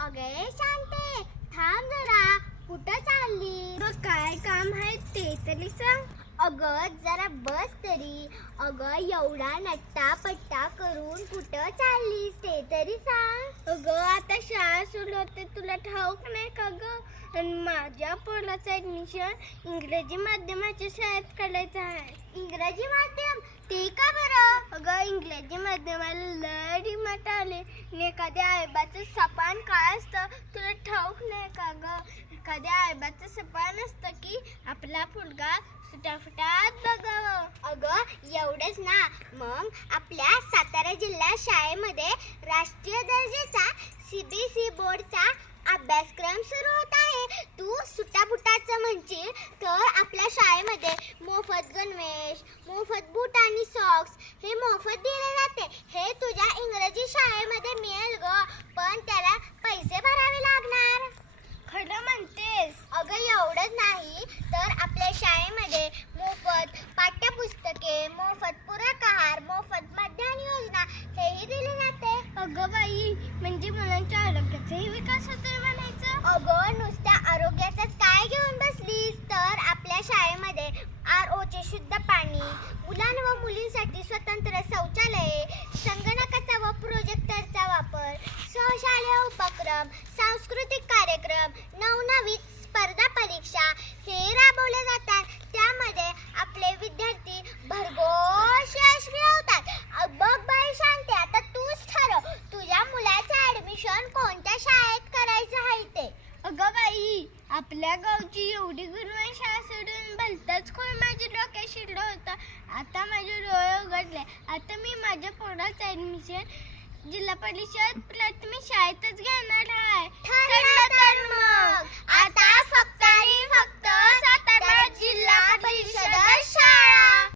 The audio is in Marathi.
अगे शांते, थांब जरा. कुठं चालली? काय काम आहे ते तरी सांग. अगं जरा बस तरी. अगं एवढा नट्टा पट्टा करून कुठं चाललीस ते तरी सांग. अगं आता शाळा सुरू होते, तुला ठाऊक नाही का ग? आणि माझ्या पोराचं ऍडमिशन इंग्रजी माध्यमाच्या शाळेत करायचं आहे. इंग्रजी माध्यम? ते का बरं? अगं इंग्रजी माध्यमाला लय डिमांड आले. आणि एखाद्या आईबाचं सपान काय असतं तुला ठाऊक नाही का ग? एखाद्या आईबाचं सपान असतं की आपला मुलगा सुटाफुटात बघावं. अगं एवढंच ना, मग आपल्या सातारा जिल्हा शाळेमध्ये राष्ट्रीय दर्जाचा CBSE बोर्डचा अभ्यासक्रम सुरू होत आहे. तू सुटाबुटाचं म्हणशील तर आपल्या शाळेमध्ये मोफत गणवेश, मोफत बूट आणि सॉक्स हे मोफत दिले जाते. हे तुझ्या इंग्रजी शाळेमध्ये मिळेल ग, पण त्याला पैसे भरावे लागणार. खरं म्हणतेस? अगं एवढंच नाही तर आपल्या शाळेमध्ये मोफत पाठ्यपुस्तके, मोफत पूरक आहार, मोफत मध्यान्ह योजना हेही दिले जाते. अगं बाई, म्हणजे मुलांच्या आरोग्याचाही विकास होतोय म्हणायचं. अगं नुसत्या आरोग्याचं काय घेऊन बसलीस, तर आपल्या शाळेमध्ये RO चे शुद्ध पाणी, मुलां व मुलींसाठी स्वतंत्र शौचालये, संगणकाचा व प्रोजेक्टरचा वापर, सहशालेय उपक्रम, सांस्कृतिक कार्यक्रम, नवनवीन स्पर्धा परीक्षा हे राबवले जातात. त्यामध्ये आपले विद्यार्थी भरघोस यश मिळवतात. बघ बाई शांती, आता तूच ठरव तुझ्या मुलाचं ऍडमिशन कोणत्या शाळेत करायचं आहे ते. अगं बाई, आपल्या गावची एवढी गुणवान शाळा सोडून भलताच खोल माझ्या डोक्यात शिरला होता. आता माझे डोळे उघडले. आता मी माझ्या पोराचं ऍडमिशन जिल्हा परिषद प्राथमिक शाळेतच घेणार आहे. ठरलं